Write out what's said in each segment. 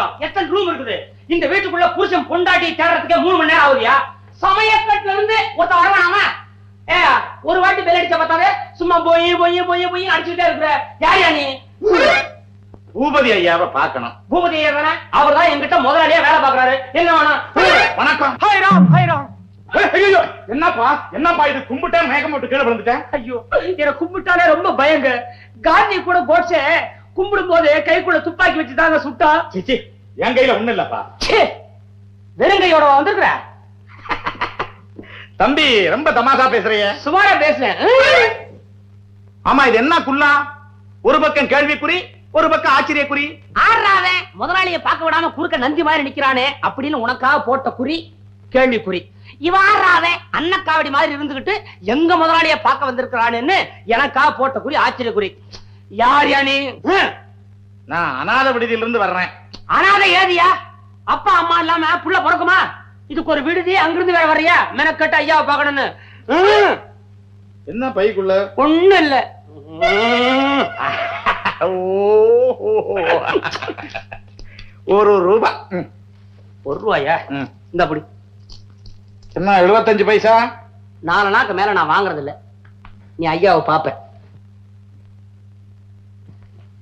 இருக்கிறோம். எத்தனை ரூம் இருக்குது இந்த வீட்டுக்குள்ள? புருஷன் பொண்டாட்டி தேடுறதுக்கே 3 மணி நேரம் ஆகுதியா? சமயக்கட்டுல இருந்து ஒருத்த வரவானாமா? ஒரு வாட்டி பெல் அடிச்ச பார்த்தாவே சும்மா போய் அடிச்சுட்டே இருக்கிற. யார் நீ? பூபதி ஐயாவை பார்க்கணும். பூபதி ஐயா தானே? அவர் தான் என்கிட்ட முதலாளியா வேலை பாக்குறாரு. என்ன வேணும்? வணக்கம். என்னப்பா இது? கும்பிட்டா மயக்கம் போட்டு கீழே விழுந்துட்டேன். ஐயோ, என்ன கும்பிட்டாலே ரொம்ப பயங்க. காந்தி கூட கோட்சே கும்பிடும் போது கைக்குள்ள துப்பாக்கி வச்சுதாங்க சுட்டா. சிச்சி, என் கையில ஒண்ணு இல்லப்பா. வெறுங்கையோட வந்திருக்கிற தம்பி, ரொம்ப தமாஷா பேசுறீங்க. சுமாரா பேசுறேன். ஆமா, இது என்ன குல்லா? ஒரு பக்கம் கேள்விக்குறி, ஒரு பக்கம் ஆச்சரியக்குறி. ஆறாவே முதலாளிய பார்க்க விடாம குறுக்க நந்தி மாதிரி நிக்கிறானே அப்படின்னு உனக்காக போட்ட குறி கேள்விக்குறி. இவன் ஆறாவே அன்னக்காவடி மாதிரி இருந்துகிட்டு எங்க முதலாளிய பார்க்க வந்திருக்கிறானேன்னு எனக்காக போட்ட குறி ஆச்சரியக்குறி. யார் யா நீ? நான் அநாத விடுதியில இருந்து வர்றேன். அநாத ஏதியா? அப்பா அம்மா இல்லாம புள்ள பிறக்குமா? இதுக்கு ஒரு விடுதி, அங்கிருந்து வேற வர்றியா? மெனக்கட்ட ஐயாவை பார்க்கணும்னு. என்ன பைக்குள்ள? ஒண்ணு இல்ல. ஒரு ரூபா. 1 ரூபாயா? இந்த அப்படி என்ன 75 பைசா? 4 நாக்கு மேல நான் வாங்குறது இல்ல. நீ ஐயாவை பாப்ப.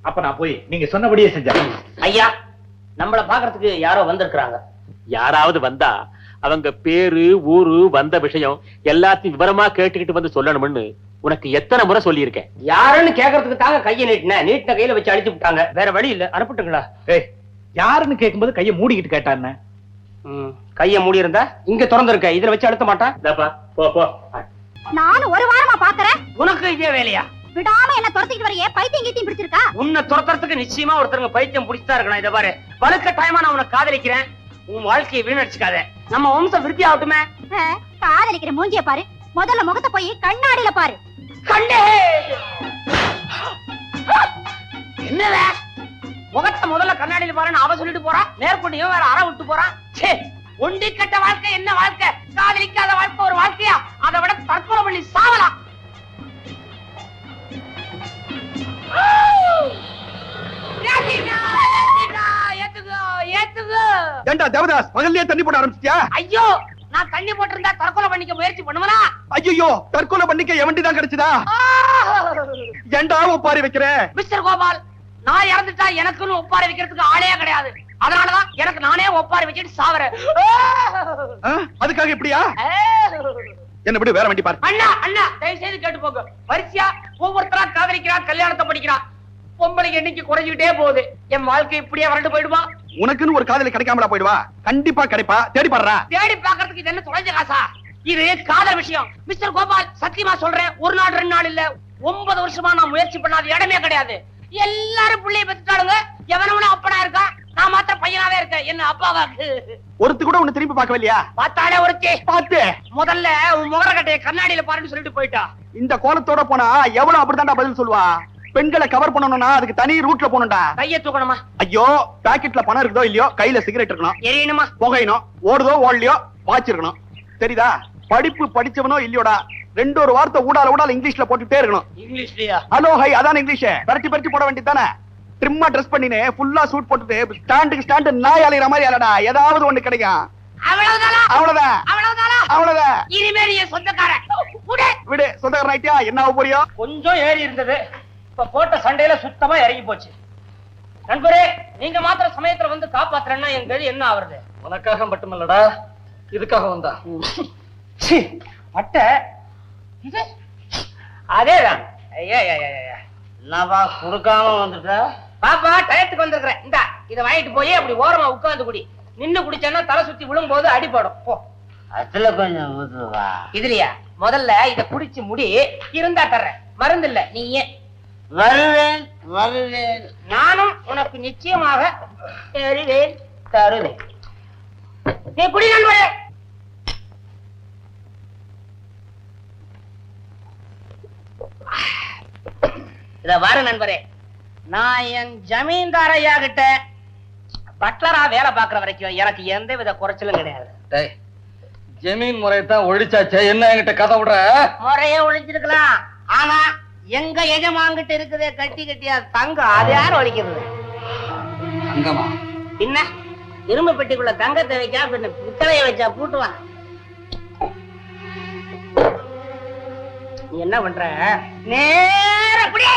அப்ப நான் போய் நீங்க சொன்னபடியே செஞ்சேன். ஐயா, நம்மள பாக்குறதுக்கு யாரோ வந்திருக்கிறாங்க. யாராவது வந்தா அவங்க பேரு, ஊரு, வந்த விஷயம் எல்லாத்தையும் விவரமா கேட்டுக்கிட்டு வந்து சொல்லணும்னு உனக்கு எத்தனை முறை சொல்லியிருக்கேன். யாருன்னு கேக்குறதுக்கு தாங்க கையை நீட்டின கையில வச்சு அடிச்சு விட்டாங்க. வேற வழி இல்ல. அனுப்பிட்டுங்களா? யாருன்னு கேட்கும்போது கையை மூடிக்கிட்டு கேட்டான்னு. கைய மூடி இருந்தா இங்க திறந்திருக்க, இதுல வச்சு அழுத்த மாட்டான். நானும் ஒரு வாரமா பாக்குறேன். உனக்கு இதே வேலையா? விடாம என்ன துரத்திட்டு வரையே? பைத்தியம் கீத்தியம் பிடிச்சிருக்கா? உன்னை துரத்துறதுக்கு நிச்சயமா ஒருத்தருங்க பைத்தியம் பிடிச்சதா இருக்கணும். இதை பாரு, வழுக்க டைமா நான் உனக்கு காதலிக்கிறேன். உன் வாழ்க்கையை வீணடிச்சுக்காத. நம்ம வம்சம் விருத்தி ஆகட்டுமே. காதலிக்கிற மூஞ்சிய பாரு. முதல்ல முகத்தை போய் கண்ணாடியில பாரு. கண்டே என்னத முகத்தை முதல்ல கண்ணாடியில பாருன்னு அவ சொல்லிட்டு போறா. மேற்கொண்டையும் வேற அற விட்டு போறான். ஒண்டி கட்ட வாழ்க்கை என்ன வாழ்க்கை? காதலிக்காத வாழ்க்கை ஒரு வாழ்க்கையா? அதை விட தற்கொலை பண்ணி சாவலாம். ஏண்டா தேவதாஸ், பகல்லையே தண்ணி போட ஆரம்பிச்சிட்டியா? ஐயோ, நான் தண்ணி போட்டிருந்தா தற்கொலை பண்ணிக்க முயற்சி பண்ணுவனா? ஐயோ, தற்கொலை பண்ணிக்க எவண்டி தான் கிடைச்சதா? ஏண்டா ஒப்பாரி வைக்கிற? மிஸ்டர் கோபால், நான் இறந்துட்டா எனக்குன்னு ஒப்பாரி வைக்கிறதுக்கு ஆளே கிடையாது. அதனாலதான் எனக்கு நானே ஒப்பாரி வச்சுட்டு சாவறேன். அதுக்காக இப்படியா? என்ன விடு, வேற வண்டி பாரு. அண்ணா அண்ணா, தயவு செய்து கேட்டு போங்க. வரிசையா ஒவ்வொருத்தரா காதலிக்கிறான், கல்யாணத்தை படிக்கிறான். பொம்பளைக்கு எண்ணிக்கை குறைஞ்சிட்டே போகுது. என் வாழ்க்கை இப்படியே வறண்டு போயிடுமா? உனக்குன்னு ஒரு காதலி கிடைக்காமலா போயிடுவா? கண்டிப்பா கிடைப்பா. தேடி பாடுறா. தேடி பாக்குறதுக்கு இது என்ன தொலைஞ்ச காசா? இது காதல் விஷயம். மிஸ்டர் கோபால், சத்தியமா சொல்றேன், 1 நாள் 2 நாள் இல்ல, 9 வருஷமா நான் முயற்சி பண்ணாத இடமே கிடையாது. எல்லாரும் பிள்ளைய பெற்றுட்டாளுங்க. எவனவனும் அப்பனா இருக்கா, நான் மாத்திரம் பையனாவே இருக்கேன். என்ன அப்பாவாக்கு ஒருத்து கூட உன்னை திரும்பி பார்க்கவே இல்லையா? பார்த்தாலே ஒருத்தி பார்த்து முதல்ல உன் முகர கட்டைய கண்ணாடியில பாருன்னு சொல்லிட்டு போயிட்டா. இந்த கோலத்தோட போனா எவ்வளவு அப்படித்தான்டா பதில் சொல்லுவா. பெண்களை கவர் பண்ணணும்னா அதுக்கு தனி ரூட்ல போகணும்டா. கைய தூக்கணுமா? ஐயோ, பாக்கெட்ல பணம் இருக்குதோ இல்லையோ, கையில சிகரெட் இருக்கணும். எரியணுமா? புகையணும். ஓடுதோ ஓடலையோ வாட்ச் இருக்கணும். தெரியுதா? படிப்பு படிச்சவனோ இல்லையோடா, 2 வார்த்தை ஊடால இங்கிலீஷ்ல போட்டுட்டே இருக்கணும். இங்கிலீஷ்லயா? ஹலோ ஹை, அதான் இங்கிலீஷ். பரட்டி போட வேண்டியதானே? ட்ரிம்மா ட்ரெஸ் பண்ணினே ஃபுல்லா சூட் போட்டுட்டு ஸ்டாண்டுக்கு ஸ்டாண்டு நாய் அலைகிற மாதிரி அலடா. ஏதாவது ஒண்ணு கிடைக்கும். அவ்வளவுதான். இனிமே நீ சொந்தக்காரன். விடு, சொந்தக்காரன் ஆயிட்டியா? என்ன ஆக போறியோ? கொஞ்சம் ஏறி இருந்தது, இப்ப போட்ட சண்டையில சுத்தமா இறங்கி போச்சு. நண்பரே, நீங்க மாத்திர சமயத்துல வந்து காப்பாத்துறேன்னா என் கதி என்ன ஆவறது? உனக்காக மட்டுமல்லடா, இதுக்காக வந்தா. அட்டை இது அதேதான். என்னப்பா கொடுக்காம வந்துட்ட? பாப்பா, டயத்துக்கு வந்திருக்கிறேன். இந்தா, இதை வாங்கிட்டு போய் அப்படி ஓரமா உட்கார்ந்து குடி. நின்னு குடிச்சேன்னா தலை சுத்தி விழும்போது அடிபடும். போ. அதுல கொஞ்சம் ஊத்துவா. இதுலயா? முதல்ல இத குடிச்சு முடி, இருந்தா தர்றேன். மருந்து இல்ல, நீ ஏன் வருவேன். நானும் உனக்கு நிச்சயமாக தருவேன். நீ குடி நண்பரே. இத வாரு நண்பரே, நான் என் ஜமீன்தார் ஐயா கிட்ட பட்லரா வேலை பாக்குற வரைக்கும் எனக்கு எந்த வித குறைச்சலும் கிடையாது. ஜமீன் முறையத்தான் ஒழிச்சாச்சே, என்ன என்கிட்ட கதை விடுற? முறையே ஒழிச்சிருக்கலாம், ஆனா எங்க எஜமான்கிட்ட இருக்குதே கட்டி கட்டியா தங்கம், அது யாரும் ஒழிக்கிறது? தங்கமா? பின்ன இரும்பு பெட்டிக்குள்ள தங்கத்தை வைக்கா பின்ன பித்தளைய வச்சா பூட்டுவான். நீ என்ன பண்ற? நேரா அப்படியே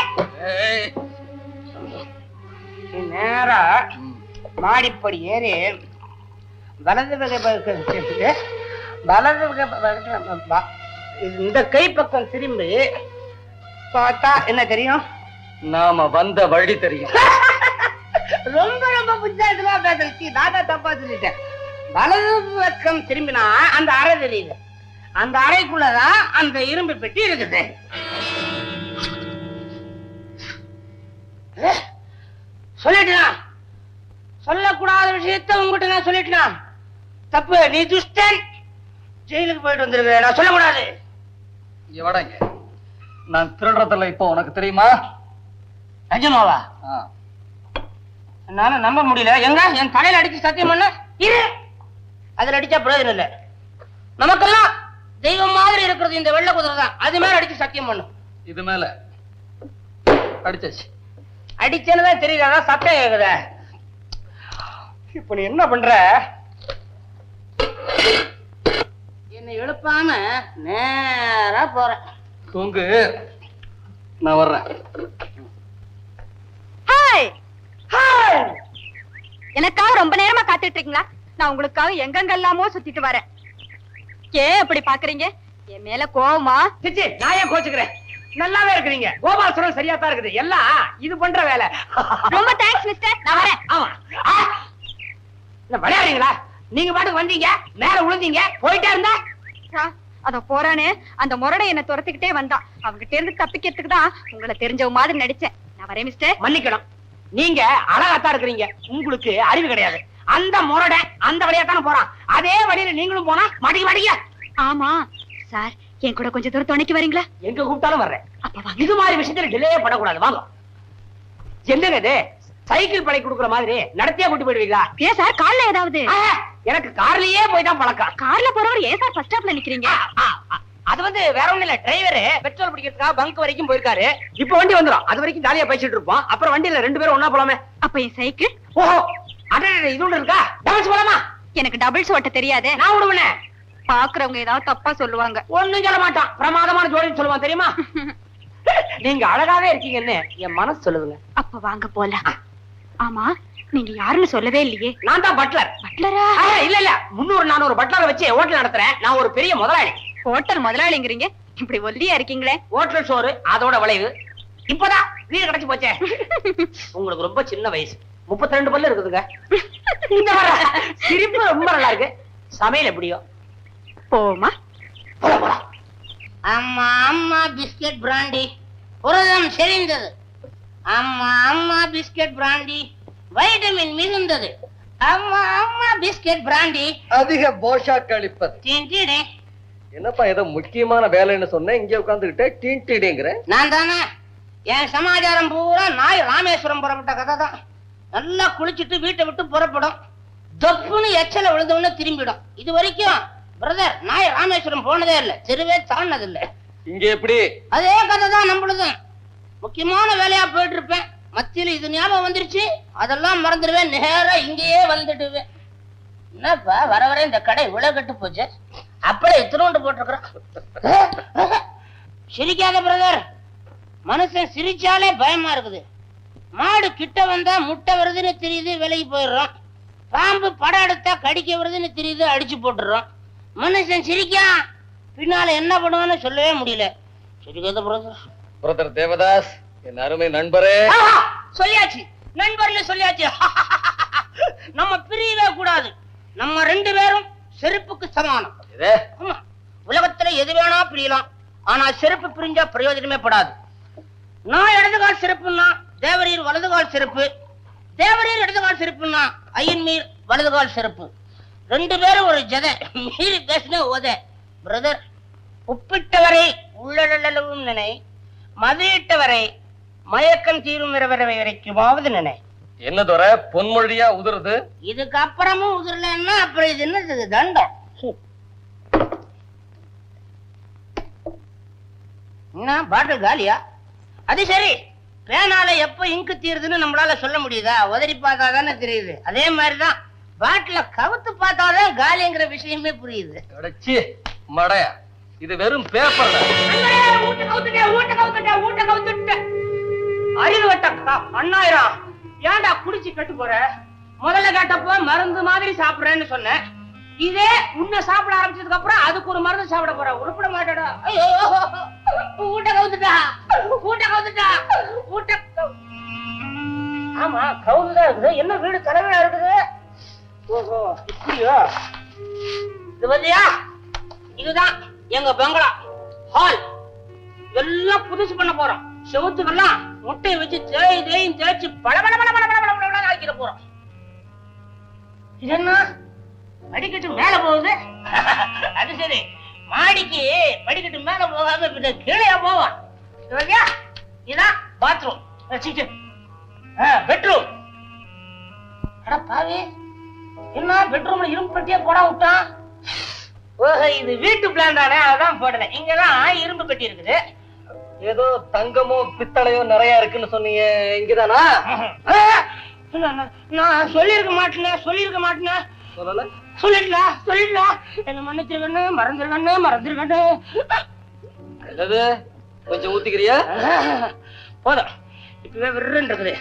நேரா மாடிப்படி ஏறி வலது இந்த கை பக்கம் திரும்பி பார்த்தா என்ன தெரியும்? நாம வந்த வழி தெரியும். ரொம்ப ரொம்ப புத்தாட்டமா பேசுறீங்க. நான் தான் தப்பா சொல்லிட்டேன். வலது பக்கம் திரும்பினா அந்த அறை தெரியுது. அந்த அறைக்குள்ளதான் அந்த இரும்பு பெட்டி இருக்குது. சொல்லிட்டுனா சொல்லக்கூடாத விஷயத்த உங்ககிட்ட நான் சொல்லிட்டுனா தப்பு. நீ துஷ்டன், ஜெயிலுக்கு போயிட்டு வந்திருக்க. நான் சொல்லக்கூடாது. எவடங்க நான் திருடுறதில்ல. இப்போ உனக்கு தெரியுமா? நிஜமாவா? என்னால நம்ப முடியல. எங்க என் தலையில அடிச்சு சத்தியம் பண்ண இரு. அதுல அடிச்சா பிரயோஜனம் இல்ல. நமக்கெல்லாம் தெய்வம் மாதிரி இருக்கிறது இந்த வெள்ளை குதிரை தான். அது மேல அடிச்சு சத்தியம் பண்ணும். இது மேல அடிச்சாச்சு. அடிச்சேன்னு தான் தெரியல. சத்தம் கேக்குத. இப்ப நீ என்ன பண்ற? என்னை எழுப்பாம நேரா போற. தூங்கு, நான் வர்றேன். ஹாய் ஹாய், எனக்காக ரொம்ப நேரமா காத்துட்டு இருக்கீங்களா? நான் உங்களுக்காக எங்கெங்கெல்லாமோ சுத்திட்டு வரேன். ஏன் அப்படி பாக்குறீங்க? என் மேல கோவமா? சிச்சி, நான் ஏன் கோச்சுக்கிறேன்? நல்லாவே இருக்கிறீங்க. கோபால் சொல்றது சரியா தான் இருக்குது. எல்லாம் இது பண்ற வேலை. ரொம்ப தேங்க்ஸ் மிஸ்டர், நான் வரேன். ஆமா, விளையாடுறீங்களா? நீங்க பாட்டுக்கு வந்தீங்க, மேல விழுந்தீங்க, போயிட்டே இருந்தா அத போறானே அந்த முரடை என்ன துரத்துக்கிட்டே வந்தான். அவங்கிட்ட இருந்து தப்பிக்கிறதுக்கு தான் உங்களை தெரிஞ்சவ மாதிரி நடிச்சேன். நான் வரேன் மிஸ்டர். மன்னிக்கணும், நீங்க அழகாத்தான் இருக்கிறீங்க. உங்களுக்கு அறிவு கிடையாது. அந்த முரடை அந்த வழியா தானே போறான். அதே வழியில நீங்களும் போனா மாட்டிக்க. ஆமா சார், என் கூட கொஞ்சம் தூரம் துணைக்கு வரீங்களா? எங்க கூப்பிட்டாலும் வர்றேன். அப்ப இது மாதிரி விஷயத்துல டிலே பண்ணக்கூடாது. வாங்க. என்னங்க இது? சைக்கிள் பழி கொடுக்குற மாதிரி நடத்தியா கூட்டி போயிடுவீங்களா? ஏன் சார், கார்ல ஏதாவது? எனக்கு கார்லயே போய் தான் பழக்கம். கார்ல போறவர் ஏன் சார் பஸ் ஸ்டாப்ல நிக்கிறீங்க? அது வந்து வேற ஒண்ணு இல்ல. டிரைவர் பெட்ரோல் பிடிக்கிறதுக்காக பங்க் வரைக்கும் போயிருக்காரு. இப்ப வண்டி வந்துரும். அது வரைக்கும் ஜாலியா பேசிட்டு இருப்போம். அப்புறம் வண்டியில 2 பேரும் ஒண்ணா போலாமே. அப்ப என் சைக்கிள்? ஓஹோ, அடடே, இது ஒண்ணு இருக்கா? டபுள்ஸ் போலாமா? எனக்கு டபுள்ஸ் ஓட்ட தெரியாதே. நான் விடுவேனே. பாக்குறவங்க ஏதாவது தப்பா சொல்லுவாங்க. ஒண்ணும் சொல்ல மாட்டான். பிரமாதமான ஜோடின்னு சொல்லுவான் தெரியுமா? நீங்க அழகாவே இருக்கீங்கன்னு என் மனசு சொல்லுதுங்க. அப்ப வாங்க போலாம். ஆமா, நீங்க யாருன்னு சொல்லவே இல்லையே. நான் தான் பட்லர். பட்லரா? இல்ல இல்ல, 300-400 பட்லரை வச்சு ஹோட்டல் நடத்துறேன். நான் ஒரு பெரிய முதலாளி. ஹோட்டல் முதலாளிங்கிறீங்க, இப்படி ஒல்லியா இருக்கீங்களே. ஹோட்டல் சோறு அதோட விளைவு. இப்பதான் வீடு கிடைச்சு போச்சே. உங்களுக்கு ரொம்ப சின்ன வயசு. 32 பல்லு இருக்குதுங்க. இந்த வர சிரிப்பு ரொம்ப நல்லா இருக்கு. சமையல் எப்படியோ? போமா. அம்மா அம்மா பிஸ்கட் பிராண்டி, புரதம் செறிந்தது. அம்மா அம்மா பிஸ்கட் பிராண்டி, வைட்டமின் மிகுந்தது. அம்மா அம்மா பிஸ்கட் பிராண்டி, அதிக போஷா கழிப்பது. டீன்டீடே. என்னப்பா ஏதோ முக்கியமான வேலைன்னு சொன்னேன், இங்கே உட்காந்துக்கிட்டே டீன்டீடேங்கிற. நான் தானே. என் சமாச்சாரம் பூரா நாய் ராமேஸ்வரம் புறப்பட்ட கதை தான். நல்லா குளிச்சுட்டு வீட்டை விட்டு புறப்படும். தொப்புன்னு எச்சல விழுந்தவொன்னு திரும்பிடும். இது வரைக்கும் பிரதர் நாய் ராமேஸ்வரம் போனதே இல்ல, தெருவே தாண்டது இல்ல. இங்க எப்படி? அதே கதை தான் நம்மளுதும். முக்கியமான வேலையா போயிட்டு இருப்பேன். மத்தியில இது ஞாபகம் வந்துருச்சு, அதெல்லாம் மறந்துடுவேன். நேரா இங்கேயே வந்துடுவேன். என்னப்பா வர வர இந்த கடை இவ்வளவு கட்டு போச்சு, அப்படியே இத்தினோண்டு போட்டிருக்கிறோம். சிரிக்காத பிரதர், மனுஷன் சிரிச்சாலே பயமா இருக்குது. மாடு கிட்ட வந்தா முட்டை வருதுன்னு தெரியுது, விலைக்கு போயிடுறோம். பாம்பு படம் எடுத்தா கடிக்க வருதுன்னு தெரியுது, அடிச்சு போட்டுறோம். மனுஷன் சிரிக்கா, பின்னால என்ன பண்ணுவான்னு சொல்லவே முடியல. சிரிக்காத பிரதர். பிரதர் தேவதாஸ், என் அருமை நண்பரே. சொல்லியாச்சு, நண்பர்ல சொல்லியாச்சு. நம்ம பிரியவே கூடாது. நம்ம 2 பேரும் செருப்புக்கு சமானம். உலகத்துல எது வேணா பிரியலாம், ஆனா செருப்பு பிரிஞ்சா பிரயோஜனமே படாது. நான் இடதுகால் செருப்புன்னா தேவரீர் வலதுகால் செருப்பு, தேவரீர் இடதுகால் செருப்புன்னா ஐயன்மீர் வலதுகால் செருப்பு. 2 பேரும் ஒரு ஜதை. மீறி பேசின ஓத. பிரதர், உப்பிட்டவரை உள்ளளவும் நினை, மதியிட்டவரை மயக்கம் தீரும் வரைக்குமாவது நினை. என்ன தோற பொன்மொழியா உதிருது? இதுக்கு அப்புறமும் உதிரலன்னா அப்புறம் இது என்னது? தண்டம். என்ன பாட்டில் காலியா? அது சரி, பேனால எப்ப இங்கு தீருதுன்னு நம்மளால சொல்ல முடியுதா? உதறி பார்த்தா தானே தெரியுது. அதே மாதிரிதான் பாட்டில கவுத்து பார்த்தாதான் காலிங்கிற விஷயமே புரியுது. அடச்சி மடைய, இது வெறும் பேப்பர். அறிவு வட்டா அண்ணாயிரம், ஏன்டா குடிச்சு கட்டு போற? முதல்ல கேட்டப்போ மருந்து மாதிரி சாப்பிடுறேன்னு சொன்னேன். இதே உன்னை சாப்பிட ஆரம்பிச்சதுக்கு அப்புறம் அதுக்கு ஒரு மருந்து சாப்பிட போற. உருப்பிட மாட்டேடா. ஐயோ, ஊட்ட கவுத்துட்டா, ஊட்ட கவுத்துட்டா, ஊட்ட. ஆமா, கவுந்துதான் இருக்குது. என்ன வீடு தலைவலா இருக்குது? ஓஹோ, இப்படியா? இது பாத்தியா, இதுதான் எங்க பெங்களா ஹால். எல்லாம் புதுசு பண்ண போறோம். செவுத்துக்கெல்லாம் முட்டையை வச்சு தேய்ச்சி பளபள ஆக்கிட போறோம். இது என்ன படிக்கட்டு மேல போகுது? அது சரி, மாடிக்கு படிக்கட்டு மேல போகாம கீழே போவான். இதான் பாத்ரூம், பெட்ரூம். அட பாவி, என்ன பெட்ரூம்ல இரும்பு பெட்டியே போட விட்டான்? ஓஹோ, இது வீட்டு பிளான் தானே, அதான் போடல. இங்கதான் இரும்பு பெட்டி இருக்குது. ஏதோ தங்கமோ பித்தளையோ நிறைய இருக்குன்னு சொன்னீங்க, இங்கதானா? நான் சொல்லிருக்க மாட்டேன். சொல்லல, சொல்லிடலாம். என்ன மன்னிச்சிருக்கணும், மறந்துருக்கணும். கொஞ்சம் ஊத்திக்கிறியா? போதும், இப்பவே விருன்னு இருக்குது.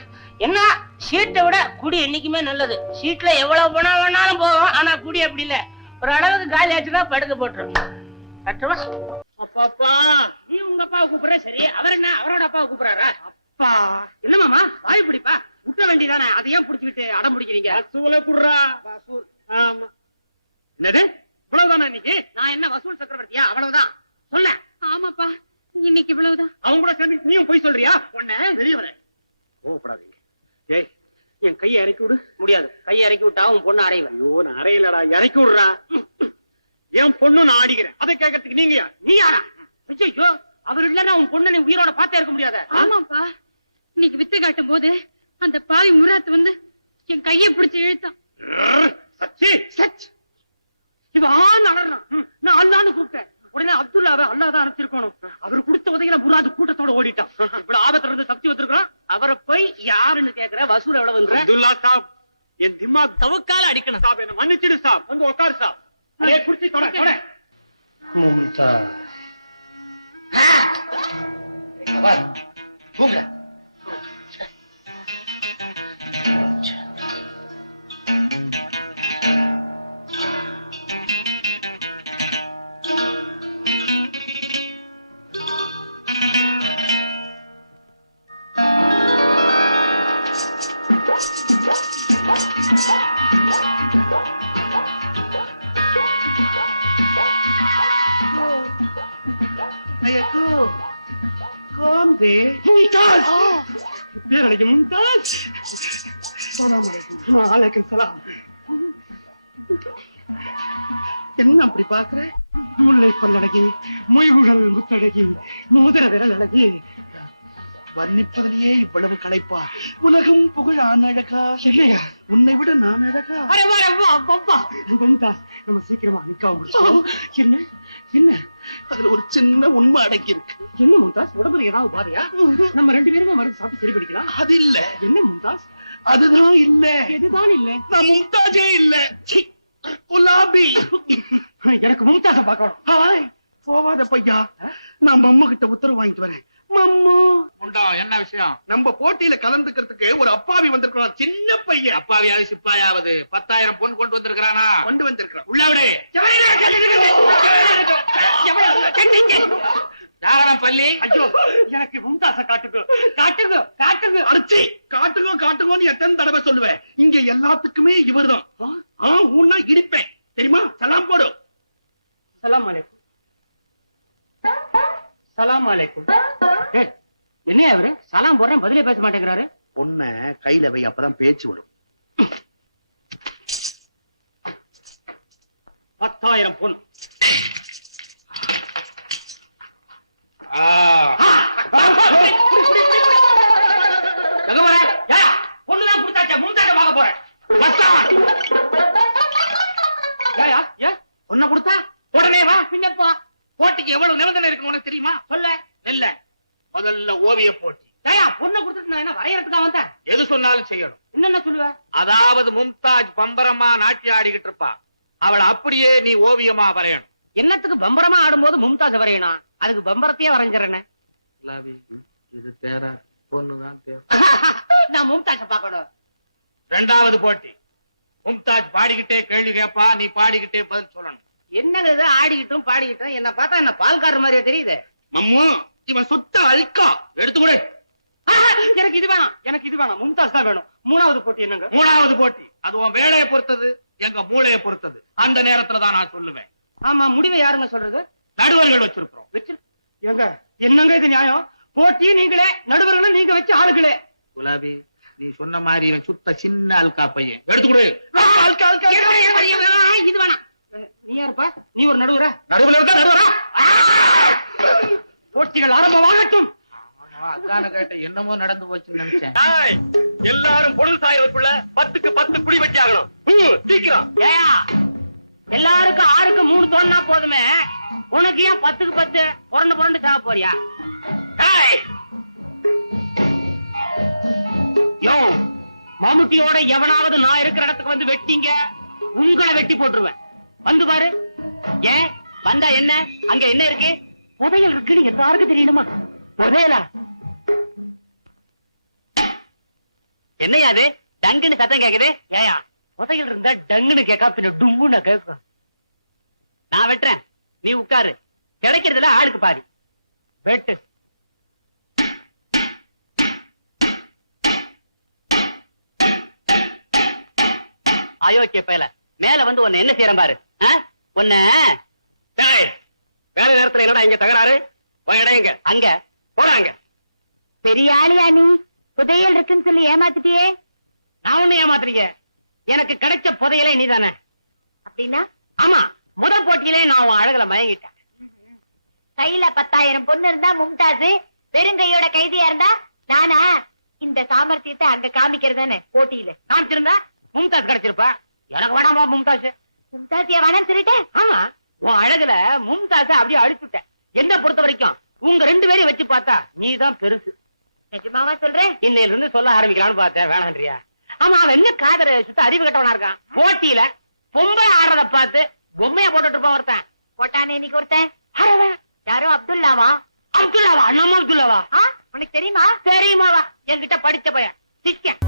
என்ன, சீட்டை விட குடி என்னைக்குமே நல்லது. சீட்ல எவ்வளவு பணம் வேணாலும் போவோம், ஆனா குடி அப்படி இல்ல. ஒரு அளவுக்கு காலி ஆச்சுதான் படுக்க போட்டுரும். அப்பாப்பா, நீ உங்க அப்பாவை கூப்பிடுற சரி, அவர் என்ன அவரோட அப்பாவை கூப்பிடுறாரா? அப்பா என்ன மாமா வாய் பிடிப்பா, விட்ட வேண்டியதானே, அதையும் புடிச்சுக்கிட்டு அடம் பிடிக்கிறீங்க. என்னது இவ்வளவுதானா இன்னைக்கு? நான் என்ன வசூல் சக்கரவர்த்தியா? அவ்வளவுதான் சொல்ல. ஆமாப்பா, இன்னைக்கு இவ்வளவுதான். அவங்க கூட சேர்ந்து நீயும் போய் சொல்றியா? உன்ன வெளியவர கோவப்படாதீங்க. ஏய், என் கையை இறக்கி விடு. முடியாது, கையை இறக்கி விட்டா உன் பொண்ணு அறையுவேன். ஐயோ, நான் அறையிலடா, இறக்கி விடுறா. என் பொண்ணு நான் ஆடிக்கிறேன், அதை கேட்கறதுக்கு நீங்க யார்? நீ யாரா? ஐயோ, அவர் இல்லன்னா உன் பொண்ணு நீ உயிரோட பார்த்தே இருக்க முடியாத. ஆமாப்பா, இன்னைக்கு வித்து காட்டும் போது அந்த பாவி முராத்து வந்து என் கையை பிடிச்சு இழுத்தான். சச் இவன் அலறான். நான் அல்லான்னு கூப்பிட்டேன். உடனே அப்துல்லாவை அல்லாதான் அனுப்பிச்சிருக்கணும். அவர் கொடுத்த உதவியில முராது கூட்டத்தோட ஓடிட்டான். இவ்வளவு ஆபத்துல இருந்து தப்பி வந்திருக்கிறோம். அவரை போய் யாருன்னு கேக்குற? வசூல் எவ்வளவுங்கிற? அப்துல்லா சாப், என் திம்மா தவக்கால அடிக்கணும் சாப். என்ன மன்னிச்சிடு சாப். வந்து உட்காரு சாப். அதே குடிச்சி தொட. மும்தா என்ன அப்படி பாக்குற? முல்லை பல்லழகி, மொய்குழல் முத்தழகி, முதிர விரல் அழகி, வர்ணிப்பதிலேயே இவ்வளவு களைப்பா? உலகம் புகழான் அழகா இல்லையா? உன்னை விட நான் அழகா? நம்ம சீக்கிரமா நிக்காம. என்ன அதுல ஒரு சின்ன உண்மை அடங்கி இருக்கு. என்ன மும்தாஸ், உடம்புல ஏதாவது பாதியா? நம்ம ரெண்டு பேருமே மருந்து சாப்பிட்டு சரி படிக்கலாம். அது இல்ல. என்ன மும்தாஸ்? அதுதான் இல்ல. எதுதான் இல்ல? நான் மும்தாஜே இல்ல. குலாபி. எனக்கு மும்தாஸ பாக்கணும். போவாத பையா, நான் மம்மு கிட்ட உத்தரவு வாங்கிட்டு வரேன். மம்மு உண்டா? என்ன விஷயம்? நம்ம போட்டியில கலந்துக்கிறதுக்கு ஒரு அப்பாவி வந்திருக்கிறான். சின்ன பையன். அப்பாவியாவது சிப்பாயாவது 10,000 பொன் கொண்டு வந்திருக்கிறானா? கொண்டு வந்திருக்கிறான். உள்ளாவிடே. யாரா பள்ளி? ஐயோ, எனக்கு மும்தாஸ காட்டுங்க. அடிச்சி காட்டுங்கன்னு எத்தனை தடவை சொல்லுவேன்? இங்க எல்லாத்துக்குமே இவர்தான். உன்னா இடிப்பேன் தெரியுமா? சலாம் போடு. சலாம் அலைக்கும். சலாம் அலைக்கும். என்ன அவரு சலாம் போடுறேன், பதிலே பேச மாட்டேங்கிறாரு. பொண்ண கையில வை, அப்பதான் பேச்சு விடும். 10,000 பொண்ணு. பொண்ணுதான் கொடுத்தாச்சா? முந்தாட்ட வாங்க போறேன். பொண்ண கொடுத்தா உடனே வா. பின்னப்பா போட்டிக்கு எவ்வளவு நிபந்தனை இருக்கு உனக்கு தெரியுமா? சொல்ல இல்ல. முதல்ல ஓவிய போட்டி. பொண்ணை கொடுத்து சொல்றதுக்கு தான் வந்தேன். எது சொன்னாலும் செய்யணும். என்னென்ன சொல்லுவ? அதாவது மும்தாஜ் பம்பரமா நாட்டியம் ஆடிக்கிட்டு இருப்பா, அவளை அப்படியே நீ ஓவியமா வரையணும். என்னத்துக்கு பம்பரமா ஆடும்போது மும்தாஜ் வரையணும்? அதுக்கு பம்பரத்தையே வரைஞ்சிடறேன். இது தேர பொண்ணுதான் தேவை. நான் மும்தாஜ பாக்கணும். ரெண்டாவது போட்டி, மும்தாஜ் பாடிக்கிட்டே கேள்வி கேட்பா, நீ பாடிக்கிட்டே பதில் சொல்லணும். என்னங்க இது ஆடிக்கிட்டும் பாடிக்கிட்டும்? என்ன பார்த்தா என்ன பால்காரர் மாதிரியே தெரியுது. அம்மா இவன் சுத்த அல்கா, எடுத்துக்கூட. எனக்கு இது வேணாம், எனக்கு இது வேணாம், மும்தாஜ் தான் வேணும். மூணாவது போட்டி என்னங்க? மூணாவது போட்டி, அது உன் வேலையை பொறுத்தது, எங்க மூளையை பொறுத்தது. அந்த நேரத்துல தான் நான் சொல்லுவேன். ஆமா, முடிவை யாருங்க சொல்றது? நடுவர்கள் வச்சிருக்கிறோம். எங்க என்னங்க இது நியாயம்? போட்டி நீங்களே, நடுவர்களும் நீங்க வச்சு ஆளுகளே. குலாபி, நீ சொன்ன மாதிரி இவன் சுத்த சின்ன அல்கா பையன், எடுத்துக்கூட. இது வேணாம். நீ யாருப்பா? நீ ஒரு நடுவரா? நடுவில் இருக்க நடுவரா? போட்டிகள் ஆரம்பமாகட்டும். அக்கான கேட்ட என்னமோ நடந்து போச்சுன்னு நினைச்சேன். எல்லாரும் பொழுது சாயலுக்குள்ள 10க்கு 10 குடி வச்சு ஆகணும். சீக்கிரம். ஏயா, எல்லாருக்கும் 6க்கு 3 தோணுனா போதுமே, உனக்கு ஏன் 10க்கு 10 புரண்டு புரண்டு சாக போறியா? யோ, மம்முட்டியோட எவனாவது நான் இருக்கிற இடத்துக்கு வந்து வெட்டிங்க, உங்களை வெட்டி போட்டுருவேன். வந்து பாரு. ஏன் வந்தா என்ன? அங்க என்ன இருக்கு? புதையல் இருக்குன்னு எல்லாருக்கும் தெரியணுமா? புதையலா? என்னையா அது டங்குன்னு சத்தம் கேக்குது? ஏயா, புதையல் இருந்தா டங்குன்னு கேட்கா, பின்ன டும்முன்னு கேட்கும். நான் வெட்டுறேன், நீ உட்காரு. கிடைக்கிறதுல ஆளுக்கு பாதி வெட்டு. அயோக்கிய பயல, மேல வந்து உன்னை என்ன செய்யறேன் பாரு. உன்ன வேலை நேரத்துல என்னடா இங்க தகராறு? இடையங்க அங்க போறாங்க. பெரிய ஆளியா நீ? புதையல் இருக்குன்னு சொல்லி ஏமாத்திட்டியே. நான் ஒண்ணு ஏமாத்துறீங்க. எனக்கு கிடைச்ச புதையலே நீதானே. அப்படின்னா ஆமா, முதல் போட்டியிலே நான் உன் அழகுல மயங்கிட்டேன். கையில 10,000 பொண்ணு இருந்தா மும்தாஜ், வெறுங்கையோட கைதியா இருந்தா நானா? இந்த சாமர்த்தியத்தை அங்க காமிக்கிறதானே போட்டியில. காமிச்சிருந்தா மும்தாஜ் கிடைச்சிருப்பா. எனக்கு வேணாமா மும்தாஜ்? மும்தாஜியா வேணாம்னு சொல்லிட்டேன். ஆமா, உன் அழகுல மும்தாஜ அப்படியே அழிச்சுட்டேன். என்ன பொறுத்த வரைக்கும் உங்க 2 பேரையும் வச்சு பார்த்தா நீதான் பெருசு. நிஜமாவா சொல்றேன்? இன்னையில இருந்து சொல்ல ஆரம்பிக்கலாம்னு பார்த்தேன், வேணான்றியா? ஆமா, அவன் என்ன காதல சுத்த அறிவு கட்டவனா இருக்கான். போட்டியில பொம்பளை ஆடுறத பார்த்து பொம்மையா போட்டுட்டு இருப்பான் ஒருத்தன். போட்டானே இன்னைக்கு ஒருத்தன். அவன் யாரோ அப்துல்லாவா? அப்துல்லாவா? நம்ம அப்துல்லாவா? உனக்கு தெரியுமா? தெரியுமாவா? என்கிட்ட படிச்ச பையன், சிக்கன்.